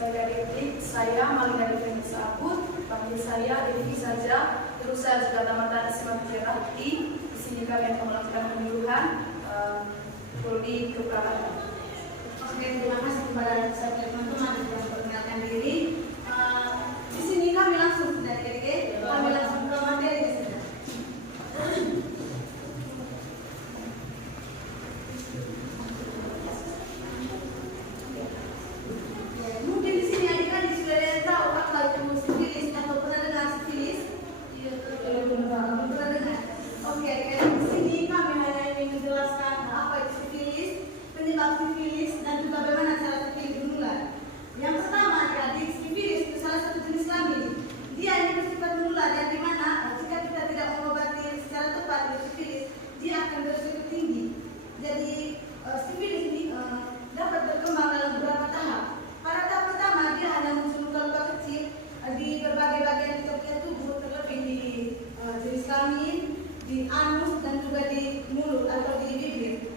Baik, saya Malina Devi Sabut, panggil saya Devi saja. Terus saya juga tamatan SMA Sejarah Hati. Di sini kalian melakukan penyuluhan prodi keperawatan. Oke, terima kasih kepada teman-teman yang sudah memperkenalkan diri. Di sini kami langsung dari kami langsung ke materi saja. Mungkin di sini adik-adik sudah tahu apa itu sifilis atau pernah dengar sifilis? Iya, pernah dengar. Oke, di sini kami hanya ingin menjelaskan apa itu sifilis, penyebab sifilis, dan juga bagaimana cara sifilis menular. Yang pertama, adik-adik, sifilis itu salah satu jenis kelamin. Dia ini bersifat menular, yang dimana jika kita tidak mengobati secara tepat dari sifilis, dia akan beresiko tinggi. Jadi sifilis ini dapat berkembang dalam beberapa tahap. Pada tahap pertama, dia hanya muncul luka-luka kecil di berbagai bagian di tubuh tubuh, terlebih di jenis kelamin, di anus, dan juga di mulut atau di bibir.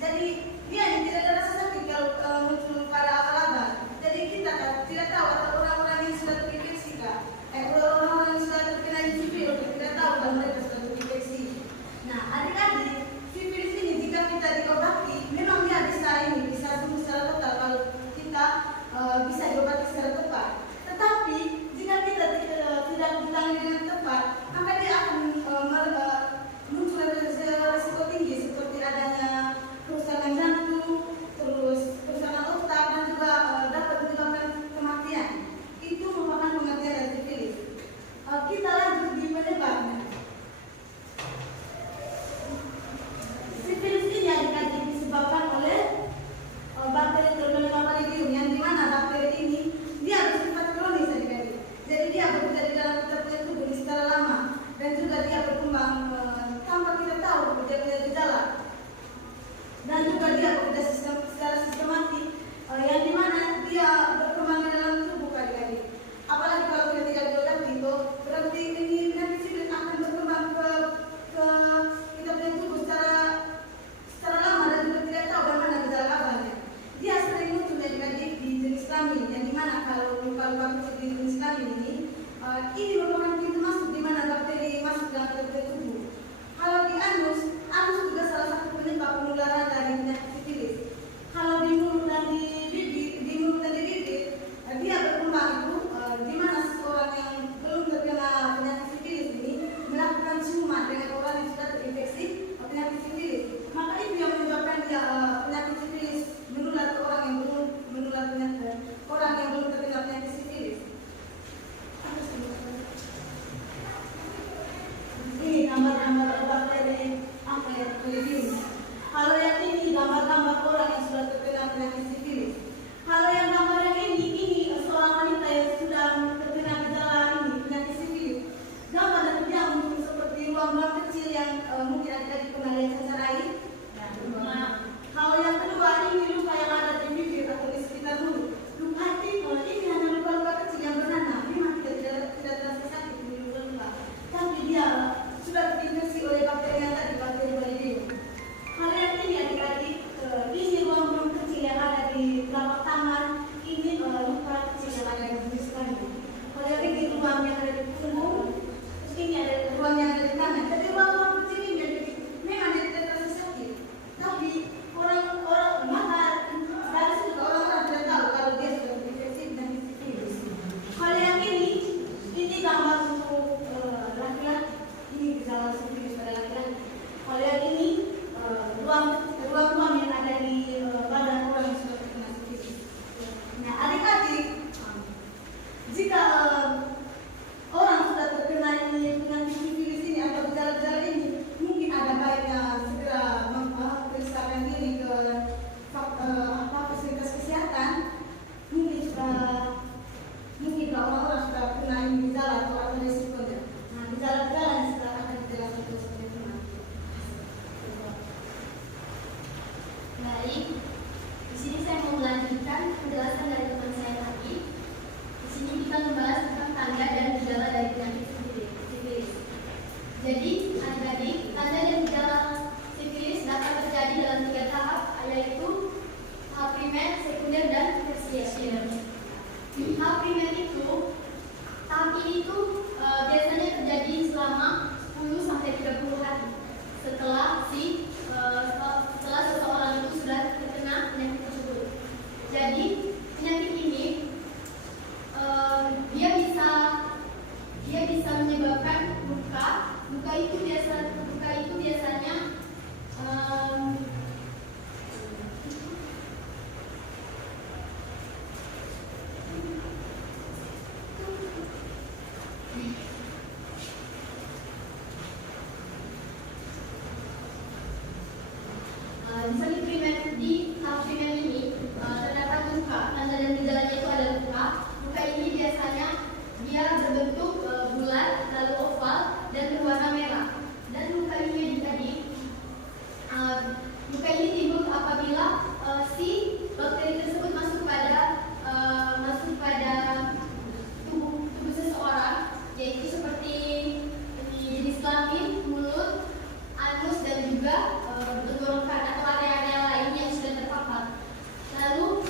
Jadi dia ini tidak ada rasa sakit kalau muncul pada abal-abal. Jadi kita tidak tahu atau orang-orang yang sudah terinfeksi orang-orang yang sudah terkena sifilis tidak tahu bahwa mereka sudah terinfeksi. Nah, adik-adik, sifilis ini jika kita diobati, memang dia bisa sembuh secara total kalau kita bisa diobati secara tepat. Tetapi jika kita tidak ditangani dengan tepat, maka dia akan muncul resiko tinggi seperti adanya kerusakan jantung, terus kerusakan otak, dan juga dapat menyebabkan kematian. Itu merupakan kematian dari sifilis. Kita lanjut di penyebabnya. Sifilis ini adik-adik disebabkan oleh bakteri Treponema pallidum, yang dimana bakteri ini dia bersifat kronis adik-adik. Jadi dia bekerja di dalam kita punya tubuh secara lama, dan juga dia berkembang tanpa kita tahu dia punya gejala. Dan juga dia bekerja secara sistematik, yang dimana dia berkembang di dalam tubuh adik-adik. Apalagi kalau kita tidak diobati itu, berarti ini penyakit sifilis akan berkembang ke kita punya tubuh secara lama, dan juga tidak tahu bagaimana gejala awalnya. Dia sering muncul adik-adik di jenis kelamin, yang dimana kalau luka-luka kecil di jenis kelamin ini merupakan pintu masuk di mana bakteri masuk dalam tubuh. Kalau di anus juga salah satu penyebab penularan dari penyakit sifilis. Kalau di mulut dan di bibir, dia berkembang itu di mana seseorang yang belum terkena penyakit sifilis ini melakukan ciuman dengan orang yang sudah terinfeksi penyakit sifilis. Maka itu yang menyebabkan dia penyakit sifilis menular ke orang yang belum terkena penyakit sifilis. Ini gambar-gambar bakteri Pallidum. Kalau yang ini gambar-gambar orang yang sudah terkena penyakit sifilis. Kalau yang gambar yang ini seorang wanita yang sudah terkena gejala ini penyakit sifilis. Gambar dan dia mungkin seperti ruang-ruang kecil yang mungkin adik-adik pernah lihat secara air. Nah, kalau yang kedua ini luka yang ada di bibir atau di sekitar mulut. Luka ini hanya luka-luka kecil yang bernanah. Memang tidak terasa sakit di luka-luka, tapi dia sudah terinfeksi oleh bakteri yang tadi, bakteri Pallidum. Kalau yang ini adik-adik, ini ruang-ruang kecil yang ada di telapak tangan, ini luka kecil yang ada di jenis kelamin. Kalau yang ini ruang yang ada di punggung, terus ini ada ruang yang ada di tangan. Jadi ruang-ruang kecil ini memang dia tidak terasa sakit, tapi orang-orang maka dari situ orang-orang tidak tahu kalau dia sudah terinfeksi penyakit sifilis. Kalau yang ini gambar untuk laki-laki. Ini gejala sifilis pada laki-laki. Kalau yang ini ruang-ruang yang ada di badan orang yang sudah terkena sifilis. Nah, adik-adik, jika orang sudah terkena penyakit sifilis ini atau gejala-gejala ini, mungkin ada baiknya segera memeriksakan diri ke fasilitas kesehatan. Mungkin kalau orang sudah kena gejala atau resikonya. Nah, gejala-gejala yang sudah akan dijelaskan seperti itu nanti. Baik, di sini saya mau melanjutkan penjelasan dari teman saya tadi. Di sini kita membahas tentang tanda dan gejala dari penyakit sifilis. Jadi, adik-adik, tanda dan gejala sifilis dapat terjadi dalam 3 tahap, yaitu tahap primer, sekunder, dan tersier. tahap primer itu, tahap ini tuh biasanya terjadi selama 10 sampai 30 hari setelah seseorang itu sudah terkena penyakit tersebut. Jadi penyakit ini dia bisa menyebabkan luka. Luka itu biasanya di tahap primer ini terdapat luka. Tanda dan gejalanya itu ada luka. Luka ini biasanya dia berbentuk bulat, lalu oval dan berwarna merah. Dan luka ini timbul apabila si bakteri tersebut masuk pada tubuh seseorang, yaitu seperti jenis kelamin, mulut, anus dan juga tenggorokan atau area-area lain yang sudah terpapar. Lalu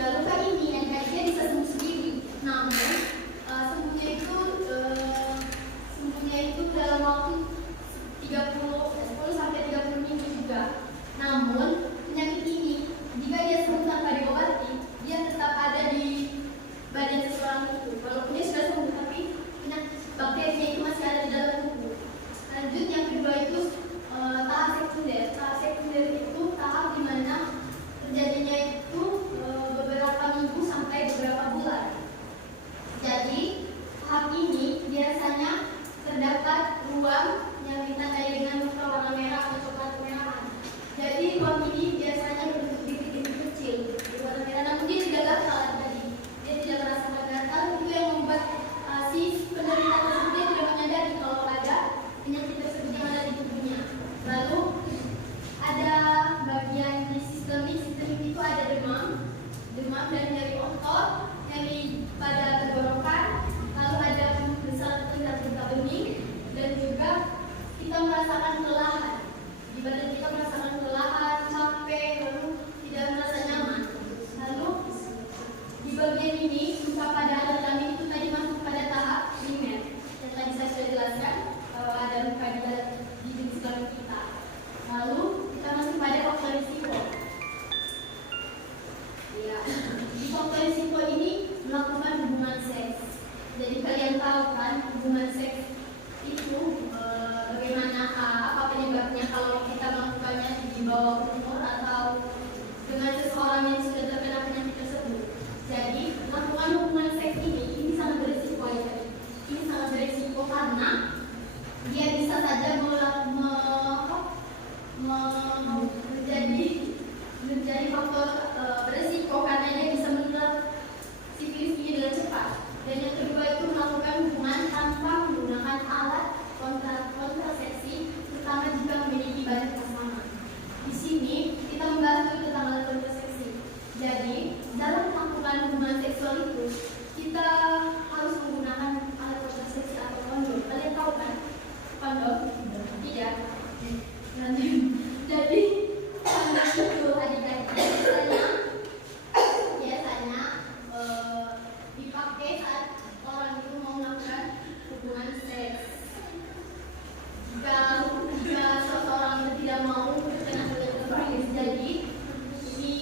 luka ini dia bisa sembuh sendiri, namun sembuhnya itu dalam waktu 10 sampai 30 minggu juga. Namun penyakit ini jika dia sembuh tanpa diobati, dia tetap ada di badan seseorang itu. Walaupun dia sudah sembuh, tapi bakterinya itu masih ada di dalam tubuh. Lanjut yang kedua itu tahap sekunder. Tahap sekunder itu tahap di mana terjadinya itu beberapa minggu sampai beberapa bulan. Jadi tahap ini biasanya terdapat ruam yang ditandai dengan luka warna merah atau coklat kemerahan. Jadi ruam ini biasanya berbentuk titik-titik kecil warna merah, namun dia tidak gatal. Jadi dia tidak merasakan gatal. Itu yang membuat si penderita tersebut dia tidak menyadari kalau ada penyakit tersebut yang ada di tubuhnya. Lalu ada bagian di sistem itu ada demam dan nyeri otot, nyeri pada tenggorokan, lalu ada besar tingkat getah bening, dan juga kita merasakan kelelahan. Di badan kita merasakan kelelahan, capek, lalu tidak merasa nyaman. Lalu di bagian ini luka pada alat kelamin itu tadi masuk pada tahap primer. Yang tadi saya sudah jelaskan ada luka di jenis kelamin kita. Lalu kita masuk pada faktor risiko. Ya, di faktor risiko ini melakukan hubungan seks. Jadi kalian tahu kan hubungan seks itu bagaimana, apa penyebabnya kalau kita melakukannya di bawah umur atau dengan seseorang yang sudah terkena penyakit tersebut. Jadi melakukan hubungan seks ini sangat berisiko ya. Ini sangat berisiko karena dia bisa saja menjadi faktor berisiko karena dia bisa menular sifilis ini dengan cepat. Dan yang kedua itu melakukan hubungan tanpa menggunakan alat kontrasepsi, terutama jika memiliki banyak pasangan. Di sini kita membahas tentang alat kontrasepsi. Jadi dalam melakukan hubungan seksual itu kita harus menggunakan alat kontrasepsi atau kondom. Kalian tahu kan kondom? Tidak. Jadi itu adik-adik biasanya dipakai saat orang itu mau melakukan hubungan seks. Jika seseorang itu tidak mau terkena sifilis, jadi si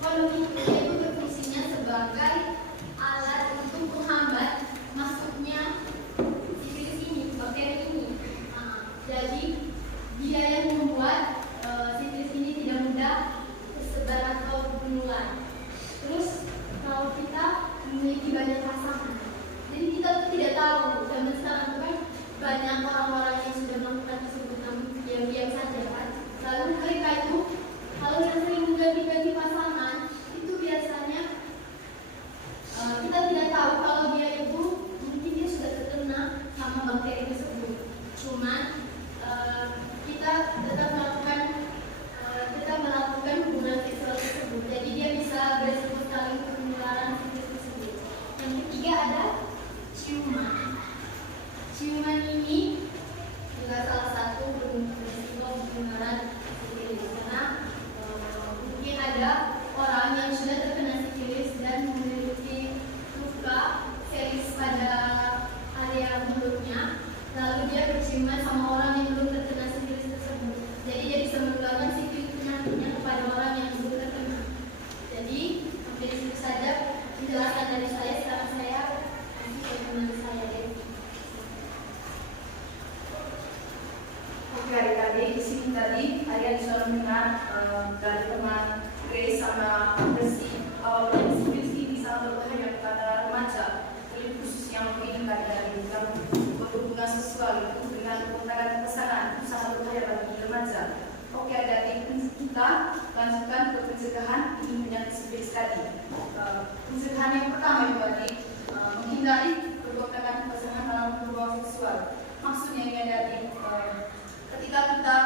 kondom itu berfungsinya sebagai alat untuk menghambat masuknya sifilis ini, bakteri ini. Jadi dia yang membuat sifilis ini tidak mudah tersebar atau menular. Terus kalau kita memiliki banyak pasangan, jadi kita tuh tidak tahu zaman sekarang kan banyak orang-orang yang sudah melakukan tersebut namun diam-diam saja kan. Lalu mereka itu kalau yang sering mengganti-ganti pasangan itu biasanya kita tidak tahu kalau dia itu mungkin dia sudah terkena sama bakteri tersebut. Cuman kita tetap melakukan hubungan seksual tersebut. Jadi dia bisa beresiko sekali penularan sifilis tersebut. Yang ketiga ada ciuman. Ciuman ini juga salah satu beresiko penularan sifilis karena mungkin ada pencegahan ini penyakit sifilis tadi. Pencegahan yang pertama itu tadi menghindari pergontakan pasangan dalam hubungan seksual. Maksudnya ini tadi ketika kita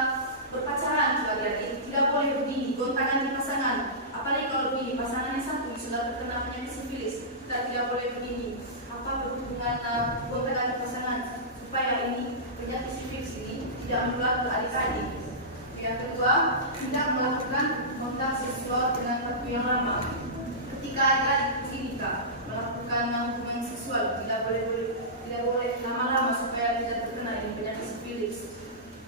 berpacaran juga tadi tidak boleh begini gontangan di pasangan. Apalagi kalau begini pasangan yang satu sudah terkena penyakit sifilis, kita tidak boleh begini berhubungan gontangan di pasangan supaya ini penyakit sifilis ini tidak menular ke adik-adik. Yang kedua, tidak melakukan kontak seksual dengan waktu yang lama. Ketika adik-adik nikah melakukan hubungan seksual tidak boleh lama-lama supaya tidak terkena ini penyakit sifilis.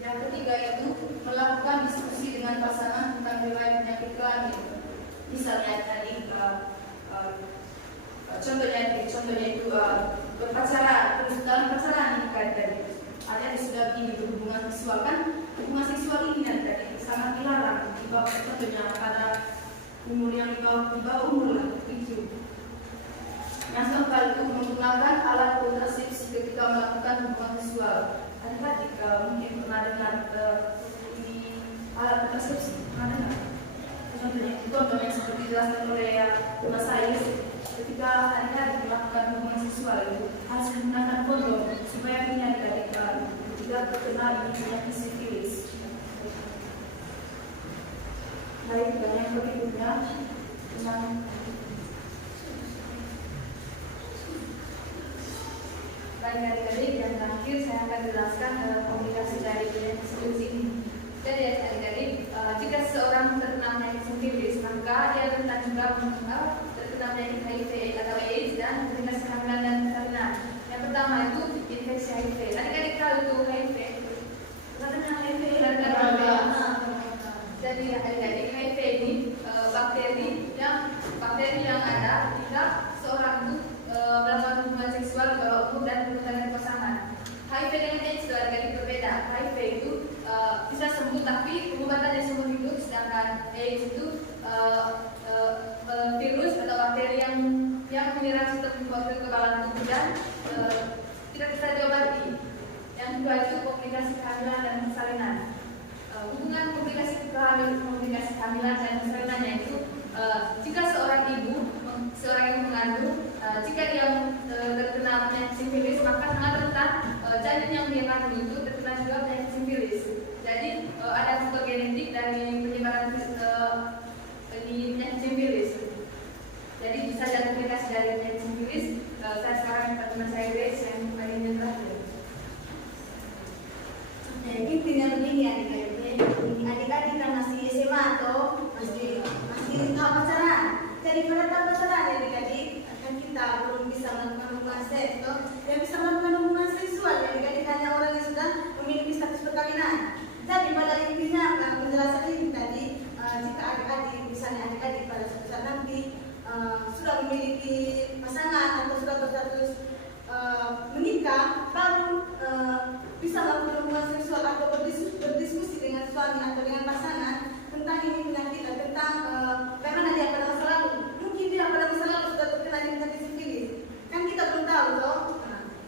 Yang ketiga itu melakukan diskusi dengan pasangan tentang riwayat penyakit kelamin. Misalnya tadi contohnya itu berpacaran, terus dalam pacaran ini tadi ada sudah begini berhubungan seksual kan hubungan seksual ini tadi sangat dilarang di bawah contohnya pada umur yang di bawah umur lah itu. Yang keempat itu menggunakan alat kontrasepsi ketika melakukan hubungan seksual. Adik-adik mungkin pernah dengar ini alat kontrasepsi pernah dengar? Contohnya itu kondom yang seperti dijelaskan oleh Mas Ais. Ketika adik-adik melakukan hubungan seksual itu harus menggunakan kondom supaya adik-adik tidak terkena ini penyakit sifilis. Baik, dan yang berikutnya tentang baik adik-adik yang terakhir saya akan jelaskan komplikasi dari penyakit sifilis ini. Jadi adik-adik, jika seseorang terkena penyakit sifilis maka dia rentan juga terkena penyakit HIV atau AIDS dan komplikasi kehamilan dan persalinan. Yang pertama itu infeksi HIV. Adik-adik tahu itu HIV? Katanya HIV jadi adik-adik HIV ini bakteri yang ada ketika seorang itu melakukan hubungan seksual di bawah umur dan berhubungan pasangan. HIV dengan AIDS itu adik-adik berbeda. HIV itu bisa sembuh tapi pengobatannya seumur hidup, sedangkan AIDS itu virus atau bakteri yang menyerang sistem kekebalan tubuh dan tidak bisa diobati. Yang kedua itu komplikasi kehamilan dan persalinan. Hubungan komplikasi kehamilan dan persalinannya itu jika seorang ibu mengandung, jika dia terkena penyakit sifilis maka sangat rentan janin yang dia kandung itu terkena juga penyakit sifilis. Jadi ada faktor genetik dari penyebaran penyakit sifilis. Jadi bisa ada komplikasi dari penyakit sifilis. Saya sekarang teman saya Grace yang paling terakhir. Intinya begini adik-adik kan masih SMA atau masih tahap pacaran. Jadi pada tahap pacaran adik-adik kan kita belum bisa melakukan hubungan seks, yang bisa melakukan hubungan seksual adik-adik hanya orang yang sudah memiliki status perkawinan. Jadi pada intinya penjelasan ini tadi jika adik-adik misalnya adik-adik pada suatu saat nanti sudah memiliki pasangan atau sudah berstatus menikah baru bisa melakukan hubungan seksual atau berdiskusi dengan suami atau dengan pasangan tentang ini penyakit tentang karena dia pada masa lalu mungkin dia pada masa lalu sudah terkena penyakit sifilis kan kita belum tahu toh.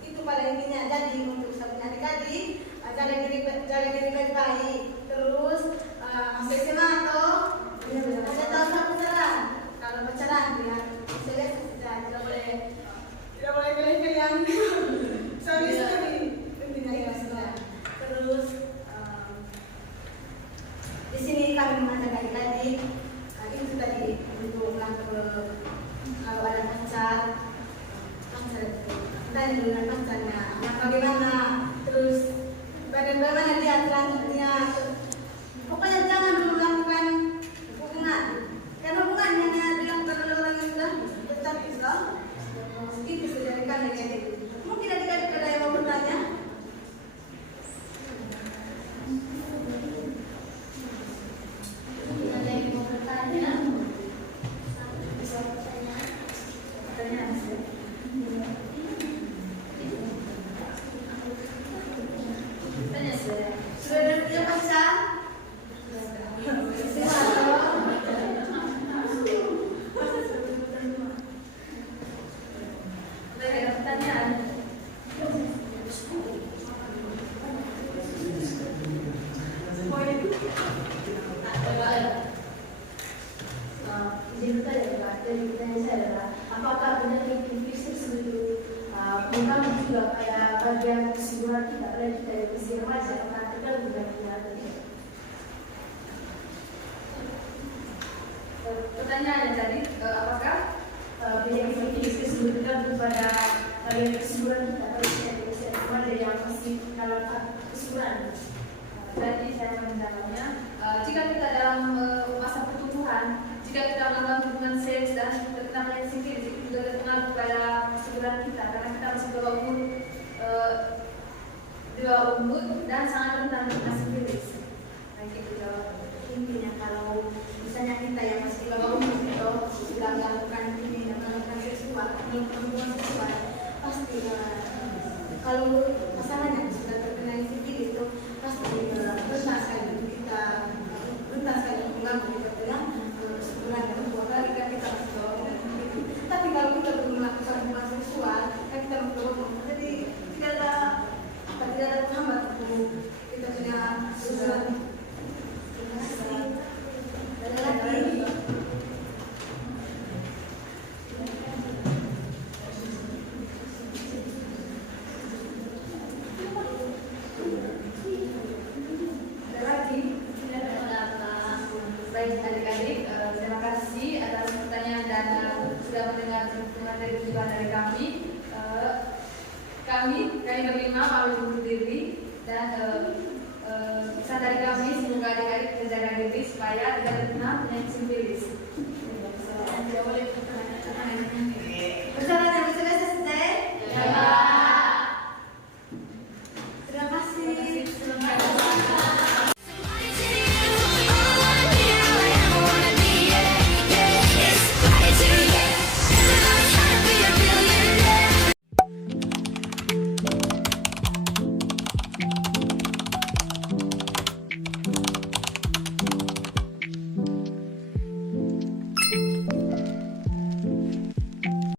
Itu pada intinya. Jadi untuk sahabat adik-adik jaga diri baik-baik, terus masih SMA atau ada tahun pacaran. Kalau pacaran ya tidak boleh izin bertanya dari pertanyaan saya adalah apakah penyakit infeksi tersebut itu mengganggu juga pada bagian keseluruhan kita pada kita yang usia remaja apakah terganggu dengan kita atau tidak? Pertanyaannya tadi, apakah penyakit infeksi tersebut terganggu pada bagian keseluruhan kita pada usia remaja yang masih dalam tahap keseluruhan? Tadi saya menjawabnya, jika kita dalam masa pertumbuhan, jika kita melakukan hubungan seks dan terkena penyakit sifilis itu juga terpengaruh pada keseluruhan kita karena kita masih bawah umur dan sangat rentan terkena sifilis. Nah, gitu jawabannya. Intinya kalau misalnya kita yang masih bawah umur itu sudah melakukan ini dan melakukan seksual, melakukan hubungan seksual, pasti kalau pasangannya sudah terkena sifilis itu pasti rentan sekali kita rentan sekali mengganggu kita dengan keseluruhan dan apalagi kita masih bawah umur. Tapi kalau kita belum melakukan hubungan seksual, kan kita masih bawah umur, jadi tidak ada penghambat untuk kita punya hubungan. Baik adik-adik, terima kasih atas pertanyaan dan sudah mendengar materi tujuan dari kami. Kami berlima pamit undur diri dan pesan dari kami semoga adik-adik menjaga diri supaya tidak terkena penyakit sifilis.